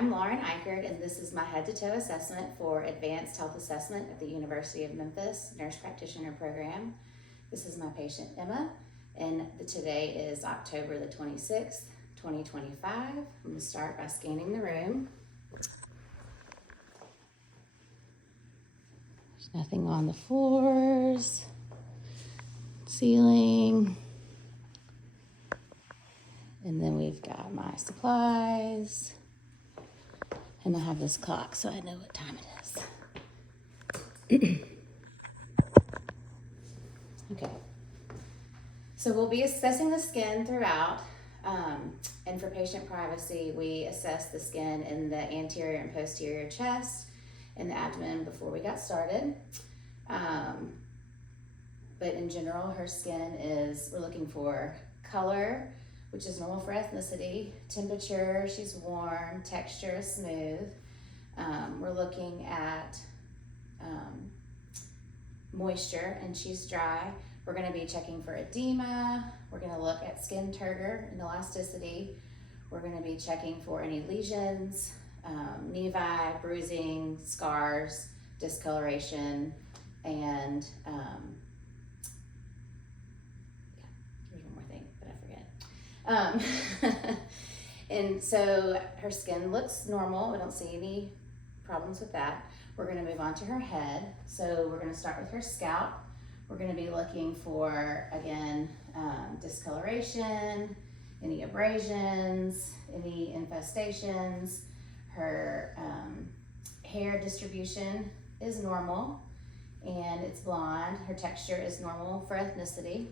I'm Lauren Eichert, and this is my head-to-toe assessment for Advanced Health Assessment at the University of Memphis Nurse Practitioner Program. This is my patient Emma, and today is October the 26th, 2025. I'm going to start by scanning the room. There's nothing on the floors, ceiling, and then we've got my supplies. And I have this clock so I know what time it is. Okay. So we'll be assessing the skin throughout. And for patient privacy, we assess the skin in the anterior and posterior chest and the abdomen before we got started. But in general, her skin we're looking for color, which is normal for ethnicity, temperature, she's warm, texture is smooth. We're looking at moisture, and she's dry. We're gonna be checking for edema. We're gonna look at skin turgor and elasticity. We're gonna be checking for any lesions, nevi, bruising, scars, discoloration, and and so her skin looks normal. We don't see any problems with that. We're going to move on to her head. So we're going to start with her scalp. We're going to be looking for, again, discoloration, any abrasions, any infestations. Her hair distribution is normal and it's blonde. Her texture is normal for ethnicity.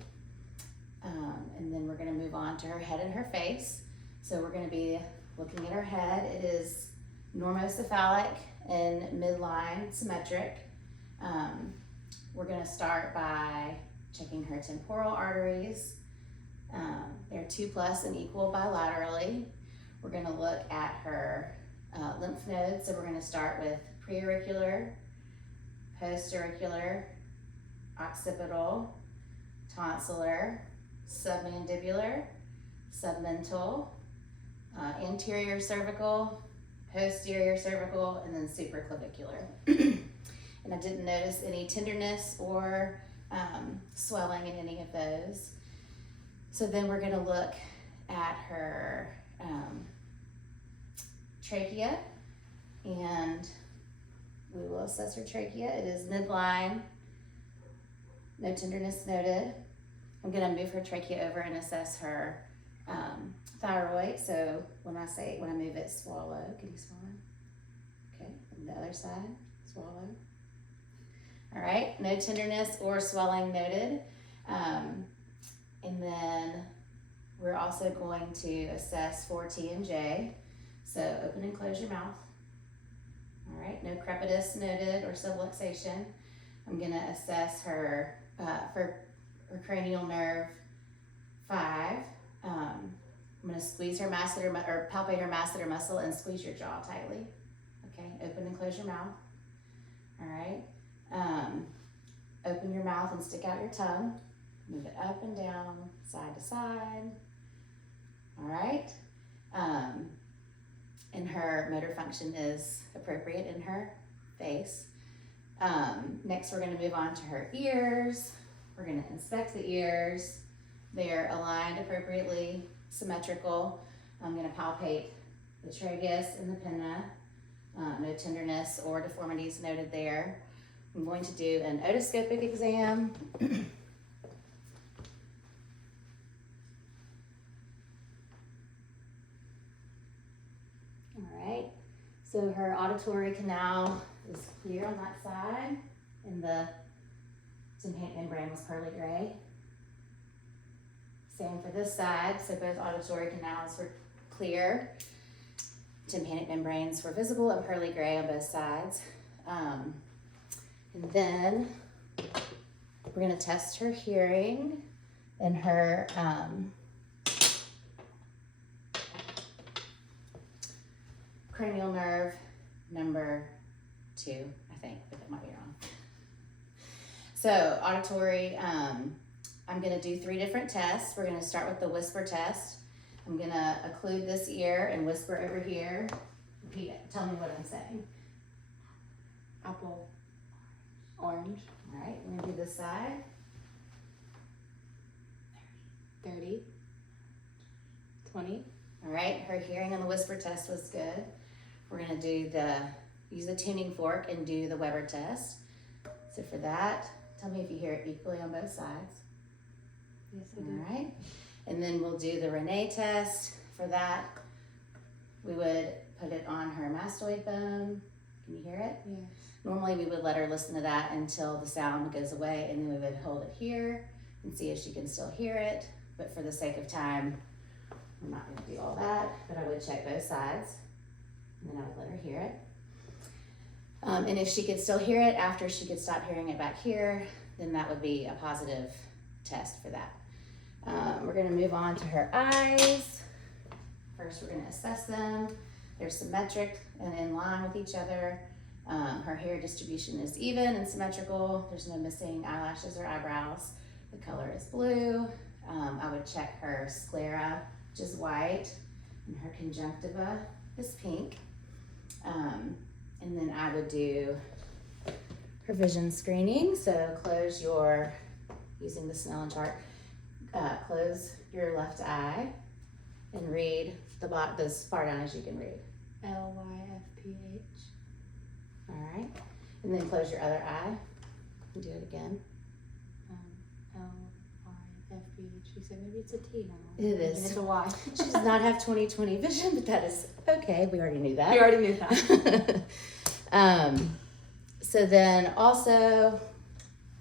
And then we're going to move on to her head and her face. So we're going to be looking at her head. It is normocephalic and midline symmetric. We're going to start by checking her temporal arteries. They're 2+ and equal bilaterally. We're going to look at her lymph nodes. So we're going to start with preauricular, postauricular, occipital, tonsillar, submandibular, submental, anterior cervical, posterior cervical, and then supraclavicular. And I didn't notice any tenderness or swelling in any of those. So then we're going to look at her trachea, and we will assess her trachea. It is midline, no tenderness noted. I'm going to move her trachea over and assess her thyroid. So when I move it, swallow. Can you swallow? Okay. And the other side, swallow. All right. No tenderness or swelling noted. And then we're also going to assess for T&J. So open and close your mouth. All right. No crepitus noted or subluxation. I'm going to assess her for cranial nerve 5. I'm going to squeeze her masseter or palpate her masseter muscle and squeeze your jaw tightly. Okay, open and close your mouth. All right. Open your mouth and stick out your tongue. Move it up and down, side to side. All right. And her motor function is appropriate in her face. Next, we're going to move on to her ears. We're going to inspect the ears. They're aligned appropriately, symmetrical. I'm going to palpate the tragus and the pinna. No tenderness or deformities noted there. I'm going to do an otoscopic exam. All right. So her auditory canal is clear on that side, and the tympanic membrane was pearly gray. Same for this side, so both auditory canals were clear. Tympanic membranes were visible and pearly gray on both sides. And then we're going to test her hearing and her cranial nerve number 2, I think, but that might be wrong. So auditory, I'm going to do 3 different tests. We're going to start with the whisper test. I'm going to occlude this ear and whisper over here. Repeat it. Tell me what I'm saying. Apple. Orange. All right, we're gonna do this side. 30. 20. All right, her hearing on the whisper test was good. We're gonna use the tuning fork and do the Weber test. So for that, tell me if you hear it equally on both sides. Yes, I do. All right, and then we'll do the Renee test. For that, we would put it on her mastoid bone. Can you hear it? Yes. Normally we would let her listen to that until the sound goes away, and then we would hold it here and see if she can still hear it. But for the sake of time, we're not gonna do all that, but I would check both sides, and then I would let her hear it. And if she could still hear it after she could stop hearing it back here, then that would be a positive test for that. We're gonna move on to her eyes. First, we're gonna assess them. They're symmetric and in line with each other. Her hair distribution is even and symmetrical. There's no missing eyelashes or eyebrows. The color is blue. I would check her sclera, which is white, and her conjunctiva is pink. And then I would do her vision screening. So using the Snellen chart, close your left eye and read as far down as you can read. LYFPH. All right, and then close your other eye and do it again. LYFPH. She said maybe it's a T now. It is. And it's a Y. She does not have 20/20 vision, but that is okay. We already knew that. We already knew that. So then also, I'm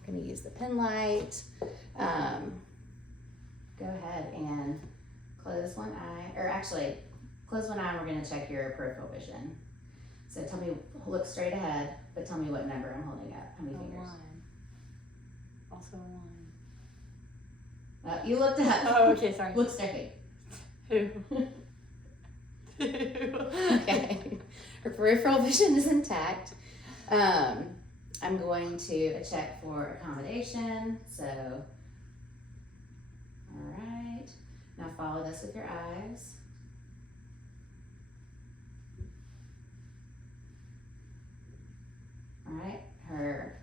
going to use the pen light. Go ahead and close one eye, or actually close one eye and we're going to check your peripheral vision. So tell me, look straight ahead, but tell me what number I'm holding up. How many A fingers? 1. Also a 1. You looked up. Oh, okay, sorry. Look straight. 2. Okay. Her peripheral vision is intact. I'm going to check for accommodation. So, all right. Now follow this with your eyes. All right. Her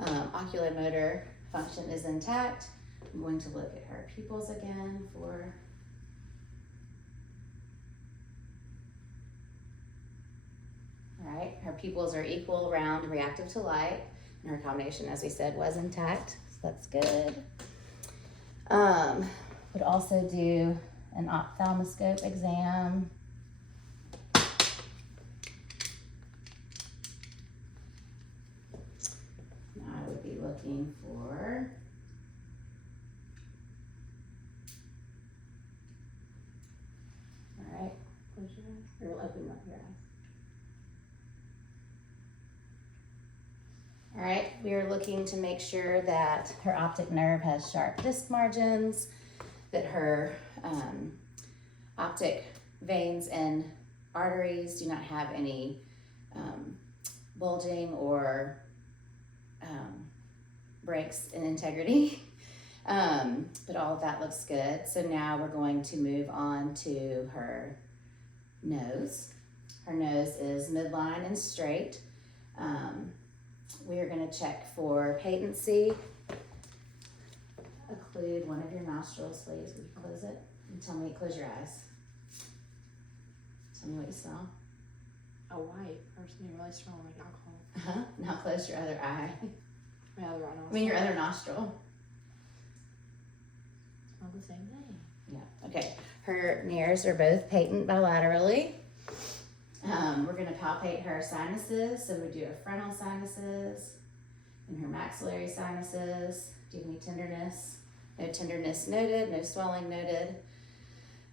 oculomotor function is intact. I'm going to look at her pupils again for all right, her pupils are equal, round, reactive to light, and her accommodation, as we said, was intact, so that's good. Would also do an ophthalmoscope exam. Now I would be looking for all right, close your eyes, or open up your eyes. All right, we are looking to make sure that her optic nerve has sharp disc margins, that her optic veins and arteries do not have any bulging or breaks in integrity. But all of that looks good. So now we're going to move on to her nose. Her nose is midline and straight. We are going to check for patency. Occlude one of your nostrils, please. Will you close it? And tell me, close your eyes. Tell me what you smell. A white or something really strong like alcohol. Now close your other eye. My other one also. I mean your other nostril. Smell the same thing. Yeah, okay. Her nares are both patent bilaterally. We're going to palpate her sinuses. So we do her frontal sinuses and her maxillary sinuses. Do you have any tenderness? No tenderness noted, no swelling noted.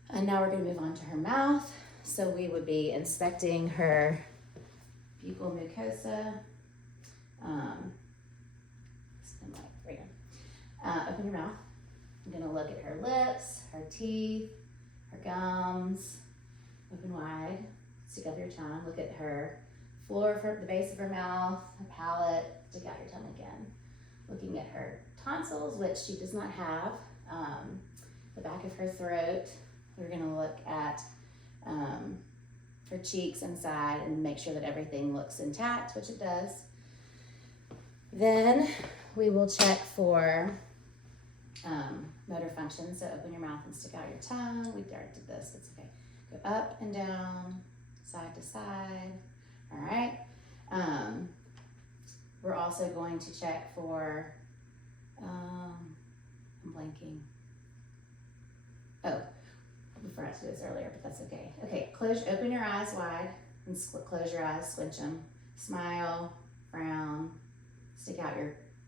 And now we're going to move on to her mouth. So we would be inspecting her buccal mucosa. Open your mouth. I'm going to look at her lips, her teeth, her gums. Open wide. Stick out your tongue. Look at her floor, for the base of her mouth, her palate. Stick out your tongue again. Looking at her tonsils, which she does not have. The back of her throat. We're going to look at her cheeks and side and make sure that everything looks intact, which it does. Then we will check for motor function. So open your mouth and stick out your tongue. We already did this, it's okay. Go up and down, side to side. All right. We're also going to check for, I'm blanking. Oh, we forgot to do this earlier, but that's okay. Okay, open your eyes wide and close your eyes, squinch them. Smile, frown,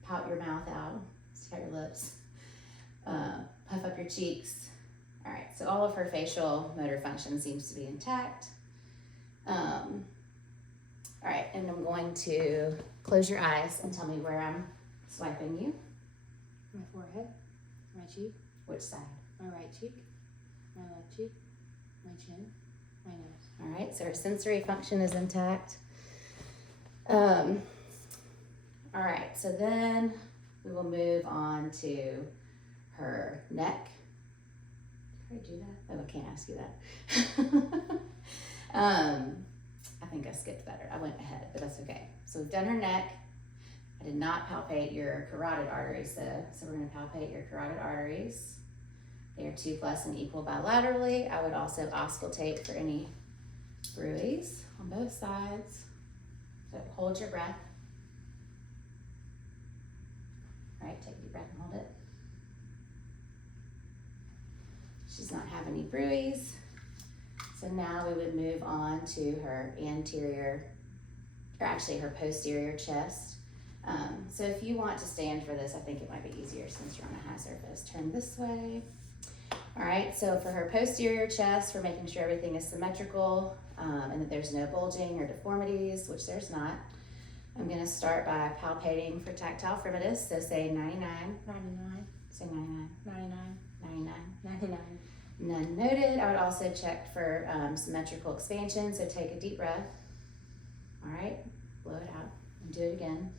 pout your mouth out, stick out your lips, puff up your cheeks. All right, so all of her facial motor function seems to be intact. All right, and I'm going to close your eyes and tell me where I'm swiping you. My forehead, my cheek, Which side? my right cheek, my left cheek, my chin, my nose. All right, so her sensory function is intact. All right, so then we will move on to her neck. Did I do that? Oh, I can't ask you that. I think I skipped that, or I went ahead, but that's okay. So we've done her neck. I did not palpate your carotid arteries though, so we're gonna palpate your carotid arteries. They are 2+ and equal bilaterally. I would also auscultate for any bruise on both sides. So hold your breath. All right, take a deep breath and hold it. She's not having any bruise. So now we would move on to her anterior, or actually her posterior chest. So if you want to stand for this, I think it might be easier since you're on a high surface. Turn this way. All right, so for her posterior chest, we're making sure everything is symmetrical and that there's no bulging or deformities, which there's not. I'm gonna start by palpating for tactile fremitus, so say 99. 99, Say 99. 99, 99. 99. None noted. I would also check for symmetrical expansion, so take a deep breath. All right, blow it out and do it again.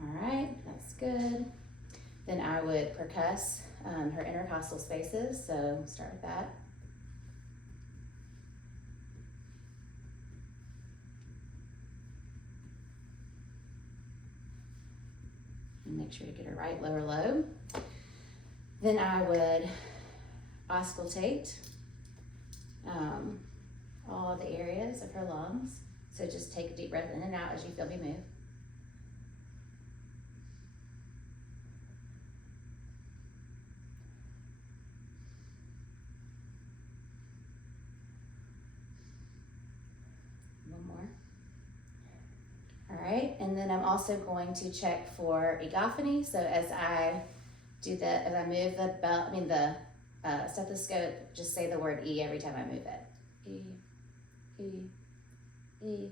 All right, that's good. Then I would percuss her intercostal spaces, so start with that. And make sure to get her right lower lobe. Then I would auscultate all the areas of her lungs. So just take a deep breath in and out as you feel me move. One more. All right, and then I'm also going to check for egophony. So as I move the belt, the stethoscope, just say the word E every time I move it. E, E, E,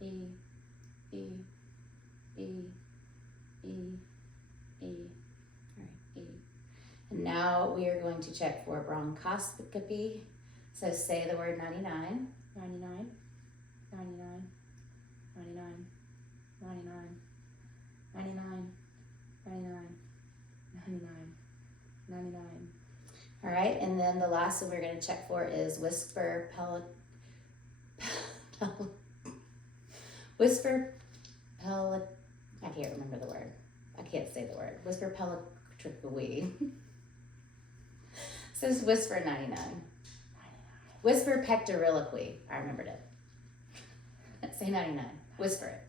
E, E, E, E, E. All right, E. And now we are going to check for bronchoscopy. So say the word 99. 99, 99, 99, 99, 99, 99, 99, 99. All right, and then the last one we're going to check for is whisper I can't remember the word. I can't say the word. Whisper pelitricoui. So it's whisper 99. Whisper pectoriloquy. I remembered it. Say 99. Whisper it.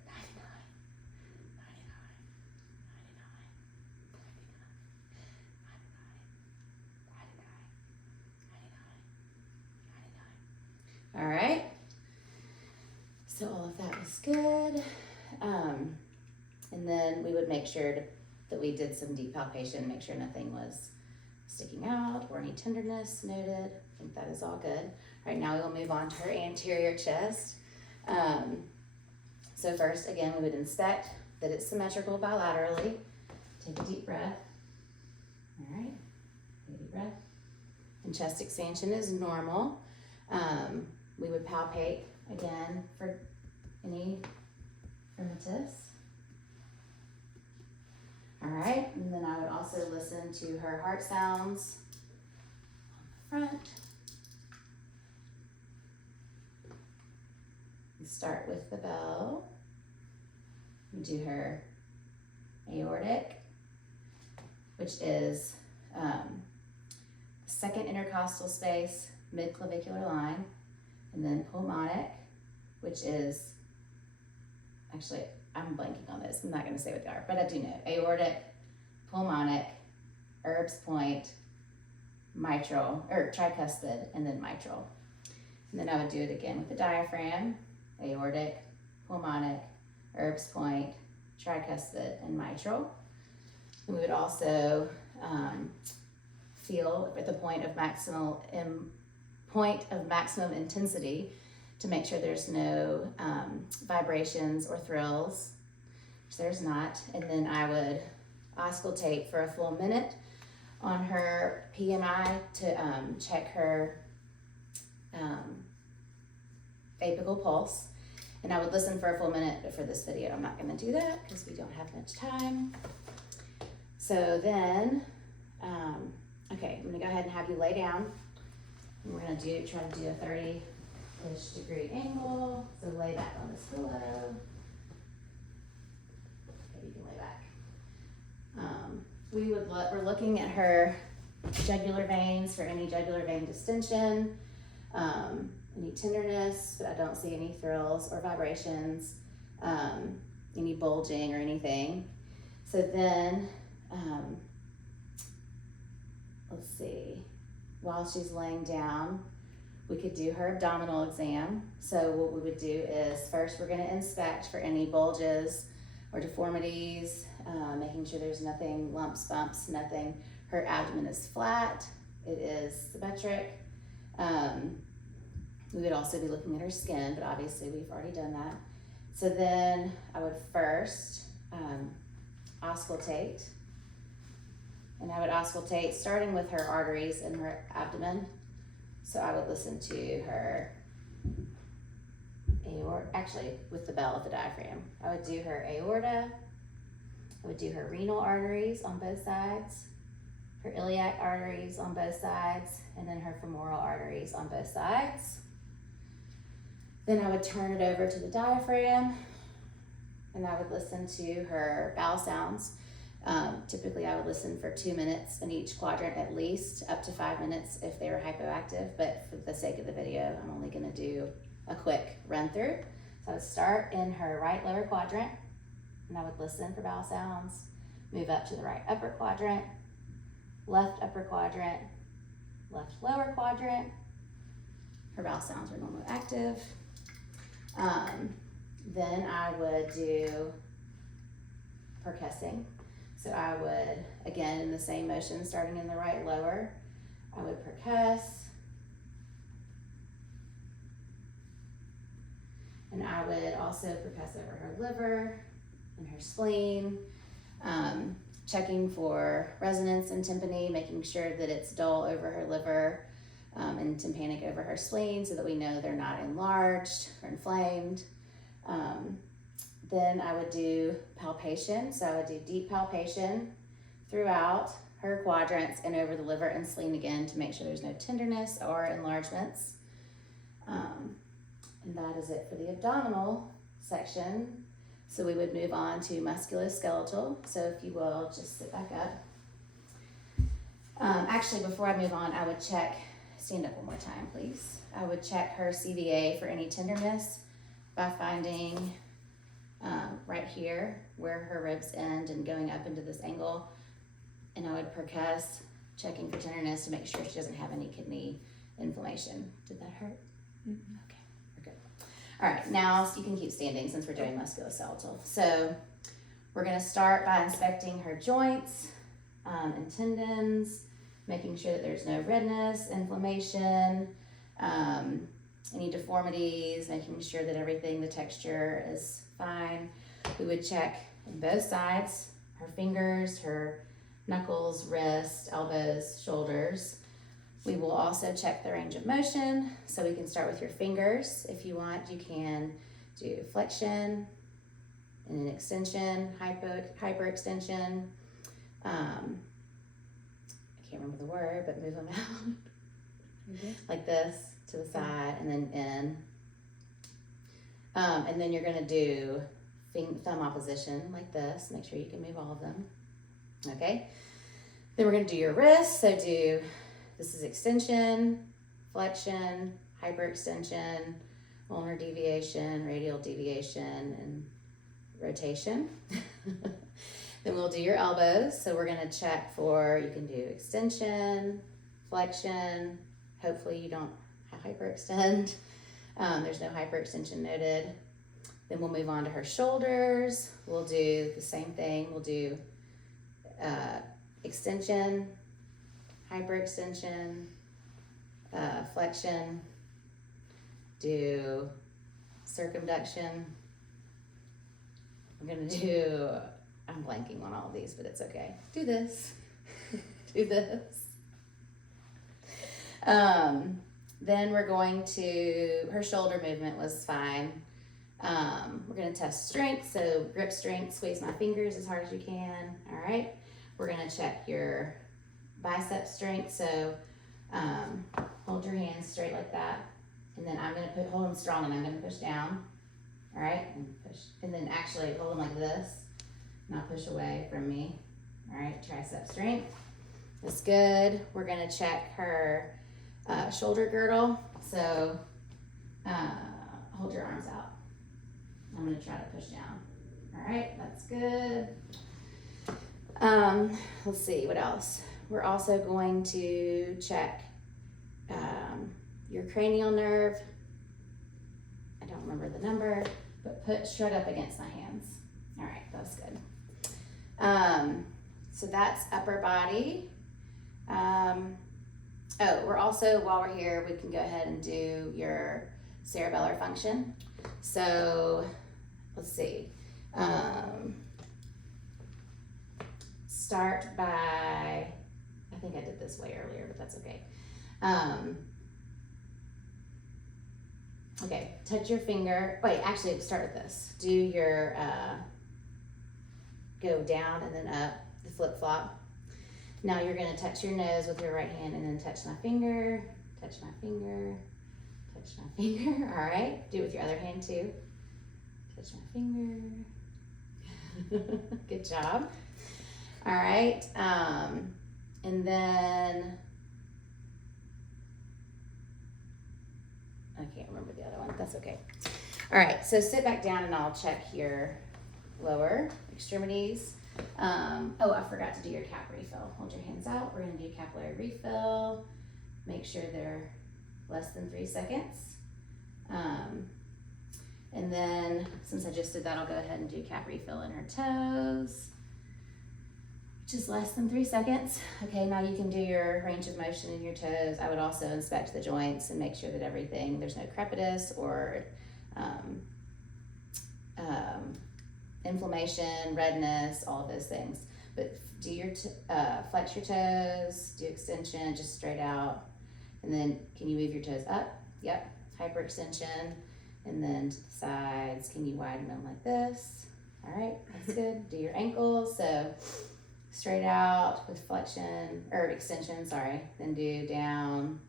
99. All right. So all of that was good. And then we would make sure that we did some deep palpation, make sure nothing was sticking out or any tenderness noted. I think that is all good. All right, now we will move on to her anterior chest. So first, again, we would inspect that it's symmetrical bilaterally. Take a deep breath. All right, take a deep breath. And chest expansion is normal. We would palpate again for any fremitus. All right, and then I would also listen to her heart sounds on the front. Start with the bell. Do her aortic, which is second intercostal space, mid-clavicular line, and then pulmonic, which is, actually, I'm blanking on this. I'm not going to say what they are, but I do know. Aortic, pulmonic, Erb's point, mitral, or tricuspid, and then mitral. And then I would do it again with the diaphragm, aortic, pulmonic, Erb's point, tricuspid, and mitral. And we would also feel at the point of maximum intensity to make sure there's no vibrations or thrills, which there's not. And then I would auscultate for a full minute on her PMI to check her apical pulse. And I would listen for a full minute, but for this video, I'm not gonna do that because we don't have much time. So then, okay, I'm gonna go ahead and have you lay down. And we're gonna try to do a 30-ish degree angle. So lay back on this pillow. Okay, you can lay back. We're looking at her jugular veins for any jugular vein distension, any tenderness, but I don't see any thrills or vibrations, any bulging or anything. So then, let's see, while she's laying down, we could do her abdominal exam. So what we would do is first we're gonna inspect for any bulges or deformities, making sure there's nothing, lumps, bumps, nothing. Her abdomen is flat, it is symmetric. We would also be looking at her skin, but obviously we've already done that. So then I would first auscultate. And I would auscultate starting with her arteries in her abdomen. So I would listen to her aorta, actually with the bell of the diaphragm. I would do her aorta, I would do her renal arteries on both sides, her iliac arteries on both sides, and then her femoral arteries on both sides. Then I would turn it over to the diaphragm and I would listen to her bowel sounds. Typically I would listen for 2 minutes in each quadrant at least, up to 5 minutes if they were hypoactive, but for the sake of the video, I'm only gonna do a quick run through. So I would start in her right lower quadrant and I would listen for bowel sounds, move up to the right upper quadrant, left upper quadrant, left lower quadrant. Her bowel sounds are normally active. Then I would do percussing. So I would, again, in the same motion, starting in the right lower, I would percuss. And I would also percuss over her liver and her spleen, checking for resonance and tympany, making sure that it's dull over her liver and tympanic over her spleen so that we know they're not enlarged or inflamed. Then I would do palpation. So I would do deep palpation throughout her quadrants and over the liver and spleen again to make sure there's no tenderness or enlargements. And that is it for the abdominal section. So we would move on to musculoskeletal. So if you will, just sit back up. Actually, before I move on, I would check, stand up one more time, please. I would check her CVA for any tenderness by finding right here where her ribs end and going up into this angle. And I would percuss, checking for tenderness to make sure she doesn't have any kidney inflammation. Did that hurt? Mm-hmm. Okay, we're good. All right, now you can keep standing since we're doing musculoskeletal. So we're gonna start by inspecting her joints and tendons, making sure that there's no redness, inflammation, any deformities, making sure that everything, the texture is fine. We would check on both sides, her fingers, her knuckles, wrists, elbows, shoulders. We will also check the range of motion. So we can start with your fingers. If you want, you can do flexion and an extension, hyperextension. I can't remember the word, but move them out. Like this to the side and then in. And then you're gonna do thumb opposition like this. Make sure you can move all of them. Okay. Then we're gonna do your wrists. So this is extension, flexion, hyperextension, ulnar deviation, radial deviation, and rotation. Then we'll do your elbows. So we're gonna check for, you can do extension, flexion. Hopefully you don't hyperextend. There's no hyperextension noted. Then we'll move on to her shoulders. We'll do the same thing. We'll do extension, hyperextension, flexion, do circumduction. I'm gonna do, I'm blanking on all of these, but it's okay. Do this, do this. Then we're going to, her shoulder movement was fine. We're gonna test strength, so grip strength, squeeze my fingers as hard as you can, all right? We're gonna check your bicep strength, so hold your hands straight like that, and then I'm gonna hold them strong, and I'm gonna push down, all right? And push, and then actually hold them like this, not push away from me, all right? Tricep strength, that's good. We're gonna check her shoulder girdle, so hold your arms out. I'm gonna try to push down. All right, that's good. Let's see, what else? We're also going to check your cranial nerve. I don't remember the number, but put straight up against my hands. All right, that's good. So that's upper body. We're also, while we're here, we can go ahead and do your cerebellar function. So let's see. Start by, I think I did this way earlier, but that's okay. Okay, touch your finger. Wait, actually, start with this. Do your, go down and then up, the flip-flop. Now you're gonna touch your nose with your right hand and then touch my finger, touch my finger, touch my finger. All right, do it with your other hand too. Touch my finger. Good job. All right, and then, I can't remember the other one, that's okay. All right, so sit back down and I'll check your lower extremities. I forgot to do your cap refill. Hold your hands out. We're gonna do capillary refill. Make sure they're less than 3 seconds. And then, since I just did that, I'll go ahead and do cap refill in her toes, which is less than 3 seconds. Okay, now you can do your range of motion in your toes. I would also inspect the joints and make sure that there's no crepitus or inflammation, redness, all of those things. But do your, flex your toes, do extension, just straight out. And then can you move your toes up? Yep, hyperextension. And then to the sides, can you widen them like this? All right, that's good. Do your ankles, so straight out with flexion, or extension, sorry. Then do down,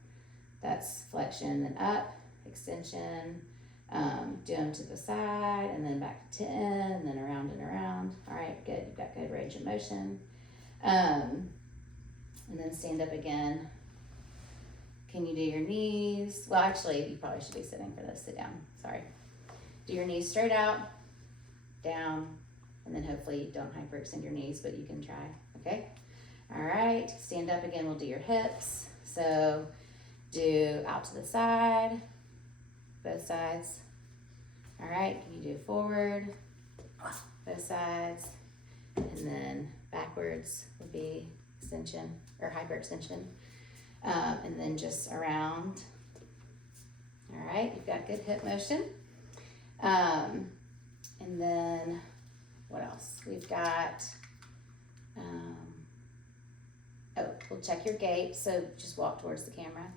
that's flexion, then up, extension. Do them to the side and then back to 10 and then around and around. All right, good, you've got good range of motion. And then stand up again. Can you do your knees? Well, actually, you probably should be sitting for this. Sit down, sorry. Do your knees straight out, down, and then hopefully you don't hyperextend your knees, but you can try, okay? All right, stand up again, we'll do your hips. So do out to the side, both sides. All right, can you do forward, both sides, and then backwards would be extension or hyperextension. And then just around. All right, you've got good hip motion. And then what else? We've got, we'll check your gait. So just walk towards the camera.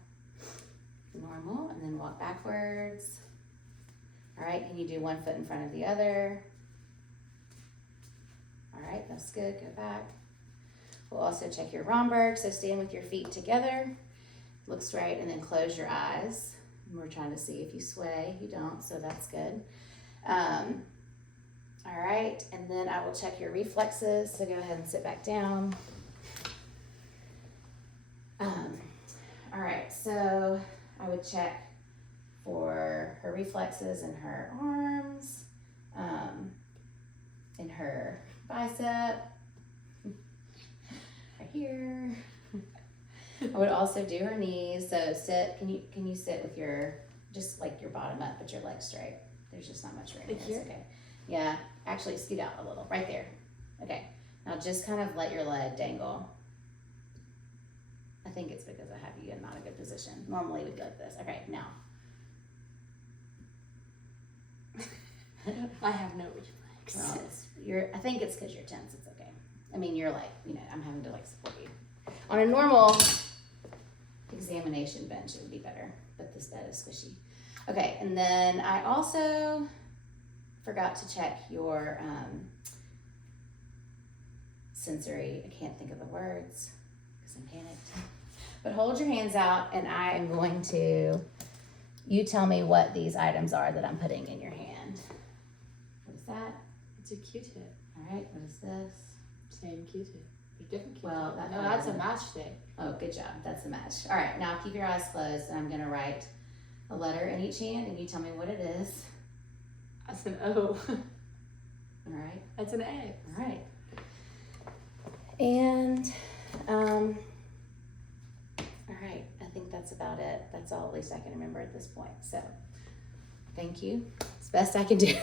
Normal, and then walk backwards. All right, can you do one foot in front of the other? All right, that's good, go back. We'll also check your Romberg, so stand with your feet together, look straight, and then close your eyes. And we're trying to see if you sway. You don't, so that's good. All right, and then I will check your reflexes, so go ahead and sit back down. All right, so I would check for her reflexes in her arms, in her bicep, right here. I would also do her knees. So sit. Can you sit with your just like your bottom up, but your legs straight? There's just not much room. Like here? Okay. Yeah. Actually, scoot out a little. Right there. Okay. Now just kind of let your leg dangle. I think it's because I have you in not a good position. Normally we'd go like this. Okay. Now. I have no reflex. Well, I think it's because you're tense. It's okay. I mean, you're like, I'm having to like support you. On a normal examination bench, it would be better, but this bed is squishy. Okay, and then I also forgot to check your sensory, I can't think of the words because I'm panicked. But hold your hands out, and I am going to, you tell me what these items are that I'm putting in your hand. What is that? It's a Q-tip. All right, what is this? Same Q-tip. There's different Q-tip. Well, no, that's a matchstick. Oh, good job. That's a match. All right, now keep your eyes closed, and I'm going to write a letter in each hand, and you tell me what it is. That's an O. All right. That's an X. All right. And, all right, I think that's about it. That's all at least I can remember at this point. So, thank you. It's the best I can do.